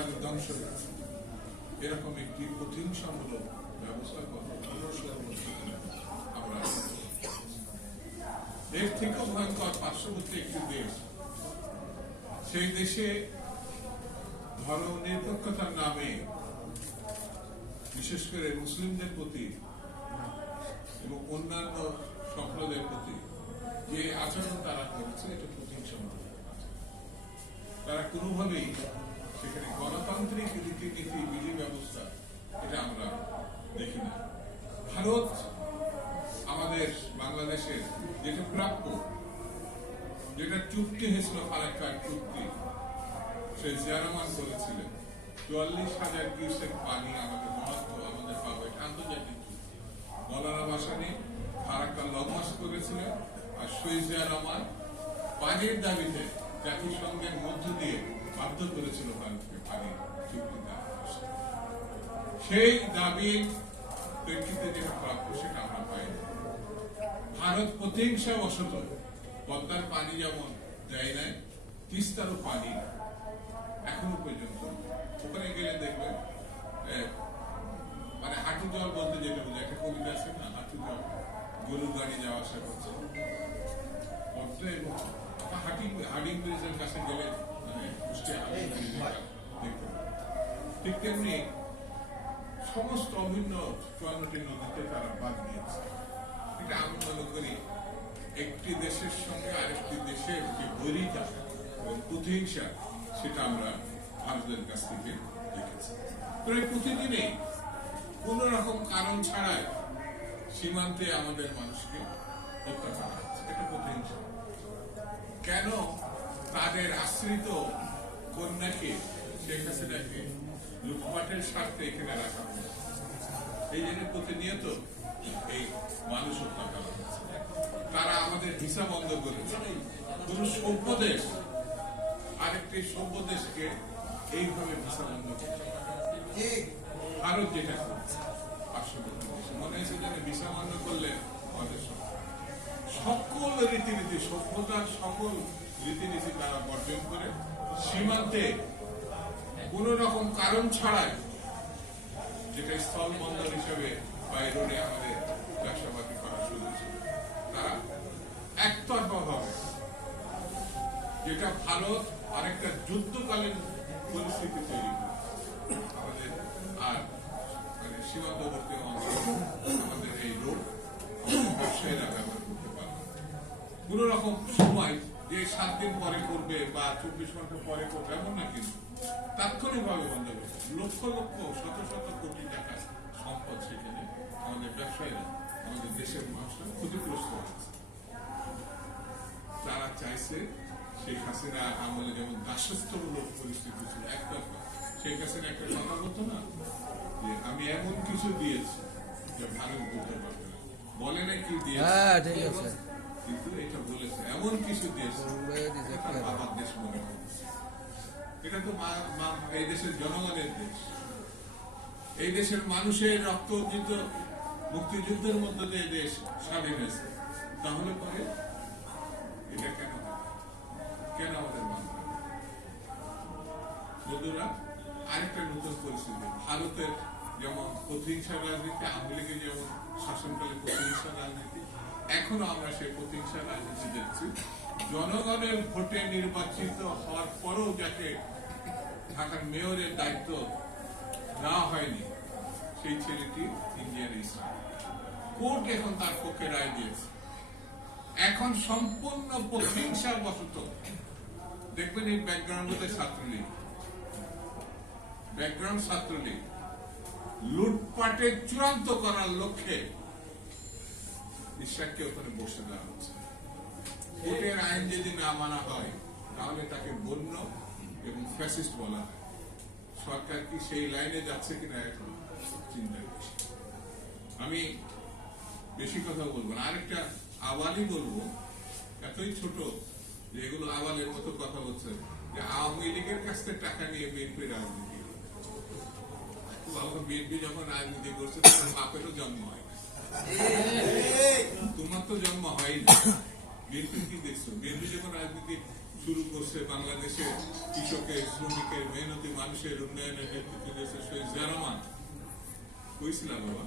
তাদের ধ্বংস হয়েছে এরকম একটি প্রতিহিংসামূলক ব্যবস্থা আমরা এর থেকেও ভয়ঙ্কর পার্শ্ববর্তী একটি দেশ। সেই দেশে ধর্ম নিরপেক্ষতার নামে বিশেষ করে মুসলিমদের প্রতি এবং অন্যান্য সম্প্রদায়ের প্রতি যে আচরণ তারা করেছে, এটা প্রতিহিংসামূলক তারা কোনোভাবেই সেখানে গণতান্ত্রিক রীতিনীতি বিধি ব্যবস্থা এটা আমরা দেখি না। ভারত আমাদের বাংলাদেশের যেটা প্রাপ্য, যেটা চুক্তি হয়েছিল ফারাক্কার চুক্তি সে জিয়ারমান করেছিলেন। চুয়াল্লিশ হাজার কিউসেক পানি আমাদের মহত্ব, আমাদের পাবো এটা আন্তর্জাতিক চুক্তি। মৌলানা বাসানি ফারাক্কা লগ্মাস করেছিলেন, আর শহীদ জিয়া রহমান পানির দাবিতে জাতিসংঘের মধ্য দিয়ে বাধ্য করেছিল ভারতকে পানি চুক্তি সেই দাবির প্রেক্ষিতে যেটা প্রাপ্য সেটা আমরা পাইনি। ভারত প্রতিহিংসা বশত পদ্মার পানি যেমন দেয় নাই, তিস্তারও পানি এখনও পর্যন্ত ওখানে গেলে দেখবেন মানে হাঁটু জল বলতে যেটা বোঝায়, একটা কবিতা আছে না, হাঁটু জল, গরুর গাড়ি যাওয়া আসা করছে। পদ্মা এবং হাটি হাডিং ব্রিজের কাছে গেলে ঠিক তেমনি সমস্ত অভিন্ন চুয়ান্নটি নদীতে তারা বাদ দিয়েছে এটা আমি মনে করি একটি দেশের সঙ্গে আরেকটি দেশের যে বৈরিতা এবং প্রতিহিংসা সেটা আমরা ভারতের কাছ থেকে দেখেছি প্রায় প্রতিদিনই কোন রকম কারণ ছাড়াই সীমান্তে আমাদের মানুষকে হত্যা করা হচ্ছে এটা প্রতিহিংসা কেন তাদের আশ্রিত কন্যাকে শেখ হাসিনাকে লুটপাটের স্বার্থে এখানে রাখা এই জন্য প্রতিনিয়ত এই মানুষ হত্যা করা তারা আমাদের ভিসা বন্ধ করেছে। কোন সভ্য দেশ আরেকটি সভ্য দেশকে এইভাবে ভিসা বন্ধ করছে। ভারত যেটা করছে মনে হয়েছে যেন ভিসা বন্ধ করলে আমাদের সকল রীতিনীতি, সভ্যতার সকল রীতিনীতি তারা বর্জন করে, সীমান্তে কোন রকম কারণ ছাড়াই যেটা স্থল বন্দর হিসেবে বাইরে আমাদের ব্যবসাপাতি করা শুরু তারা একতরফা ভাবে যেটা ভারত আরেকটা যুদ্ধকালীন পরিস্থিতি তৈরি আমাদের আর মানে সীমান্তবর্তী অঞ্চল, আমাদের এই রোড ব্যবসায়ীরা ব্যবহার করতে পারবে কোন রকম সময় যে সাত দিন পরে করবে বা চব্বিশ ঘণ্টা পরে করবে এমন না কিন্তু। তাৎক্ষণিক ভাবে বন্ধ করবে লক্ষ লক্ষ শত শত কোটি টাকা সম্পদ সেখানে আমাদের ব্যবসায়ীরা আমাদের দেশের মানুষরা ক্ষতিগ্রস্ত হয়েছে তারা চাইছে শেখ হাসিনা আমলে যেমন দাসস্থমূলক পরিস্থিতি ছিল একতরফা শেখ হাসিনা একটা কথা বলতো না যে আমি এমন কিছু দিয়েছি যে ভারত বলতে পারবে না। বলে না কি দিয়েছে? হ্যাঁ কিন্তু বলেছে এমন কিছু দেশ বাবার দেশ মনে করছে এটা তো এই দেশের জনগণের দেশ। এই দেশের মানুষের রক্ত অর্জিত মুক্তিযুদ্ধের মধ্যে দিয়ে দেশ স্বাধীন হয়েছে। তাহলে পরে এটা কেন? কেন আমাদের মানতে বন্ধুরা আরেকটা নতুন পরিস্থিতি। ভারতের যেমন প্রতিহিংসা রাজনীতি আওয়ামী লীগের যেমন শাসনকালে প্রতিহিংসা রাজনীতি এখনও আমরা সেই প্রতিহিংসা রাজনীতি দেখছি। জনগণের ভোটে নির্বাচিত হওয়ার পরেও যাকে ঢাকার মেয়রের দায়িত্ব দেওয়া হয়নি, সেই ছেলেটি ইন্ডিয়ান কোর্ট এখন তার পক্ষে রায় দিয়েছে। এখন সম্পূর্ণ প্রতিহিংসার বশত দেখবেন এই ব্যাকগ্রাউন্ডে ছাত্রলীগ, ব্যাকগ্রাউন্ড ছাত্রলীগ লুটপাটে চূড়ান্ত করার লক্ষ্যে ইশাককে ওখানে বসে দেওয়া হচ্ছে। কোর্টের আইন যদি না মানা হয়, তাহলে তাকে বন্য এবং ফ্যাসিস্ট বলা হয়। সরকার কি সেই লাইনে যাচ্ছে কিনা এখন চিন্তা করছি আমি বেশি কথা বলব না, আরেকটা আওয়ালই বলব, এতই ছোট যে এগুলো আওয়ালের মতো কথা হচ্ছে যে আওয়ামী লীগের কাছ থেকে টাকা নিয়ে বিএনপি রাজনীতি। বিএনপি যখন রাজনীতি করছে তখন বাপেরও জন্ম হয়। তোমার তো জন্ম হয়নি কি দেখছ যখন রাজনীতি শুরু করছে বাংলাদেশে কৃষকের শ্রমিকের মেহনতি মানুষের উন্নয়নের নেতৃত্ব দিয়েছে কইছিলাম বাবা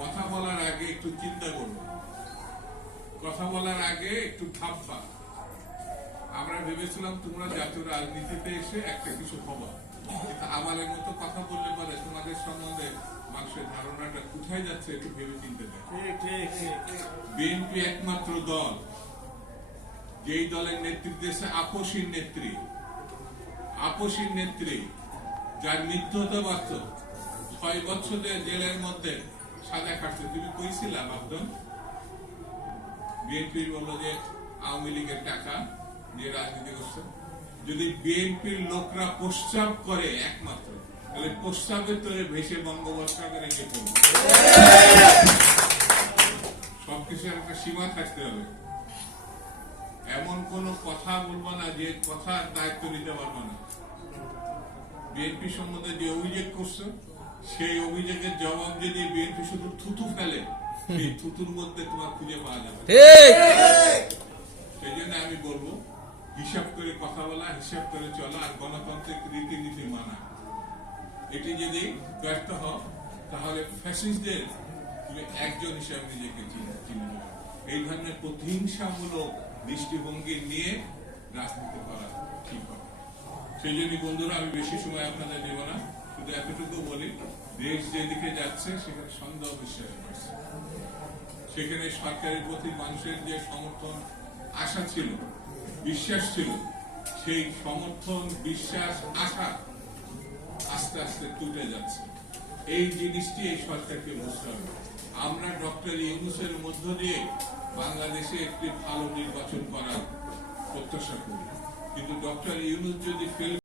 কথা বলার আগে একটু চিন্তা কথা বলার আগে একটু ভাববা আমরা ভেবেছিলাম তোমরা জাতীয় রাজনীতিতে এসে একটা কিছু হবা আমাদের মতো কথা বললে পরে তোমাদের সম্বন্ধে মানুষের ধারণাটা কোথায় যাচ্ছে একটু ভেবে চিনতে বিএনপি একমাত্র দল যেই দলের নেতৃত্বে আছে আপসীর নেত্রী। আপসীর নেত্রী যার নিত্যতাবার্থ ছয় বছরের জেলের মধ্যে সাজা কাটছে তুমি কইছিলা ভাবদন বিএনপি বলল যে আওয়ামী লীগের টাকা দিয়ে রাজনীতি করছে। যদি বিএনপির লোকরা প্রস্তাব করে একমাত্র তাহলে প্রস্তাবের তোরে ভেসে বঙ্গোপসাগরে গিয়ে পড়বে। সবকিছুর একটা সীমা থাকতে হবে। এমন কোন কথা বলব না যে কথার দায়িত্ব নিতে পারব না। বিএনপি সম্বন্ধে যে অভিযোগ করছ সেই অভিযোগের জবাব যদি বিএনপি শুধু থুতু ফেলে সেই থুতুর মধ্যে তোমার খুঁজে পাওয়া যাবে। সেই জন্য আমি বলব হিসাব করে কথা বলা হিসাব করে চলা আর গণতান্ত্রিক রীতিনীতি মানা। এটি যদি ব্যর্থ হও, তাহলে ফ্যাসিস্টদের তুমি একজন হিসাবে নিজেকে চিনে এই ধরনের প্রতিহিংসামূলক দৃষ্টিভঙ্গি নিয়ে রাজনীতি করা ঠিক হবে। সেই জন্য বন্ধুরা, আমি বেশি সময় আপনাদের দেব না। শুধু এতটুকু বলি, দেশ যেদিকে যাচ্ছে, সেখানে সন্দেহ বিশ্বাস করছে সেখানে সরকারের প্রতি মানুষের যে সমর্থন আশা ছিল, বিশ্বাস ছিল, সেই সমর্থন, বিশ্বাস, আশা আস্তে আস্তে টুটে যাচ্ছে। এই জিনিসটি এই সরকারকে বুঝতে হবে। আমরা ডক্টর ইউনুসের মধ্য দিয়ে বাংলাদেশে একটি ভালো নির্বাচন করার প্রত্যাশা করি। কিন্তু ডক্টর ইউনুস যদি ফেল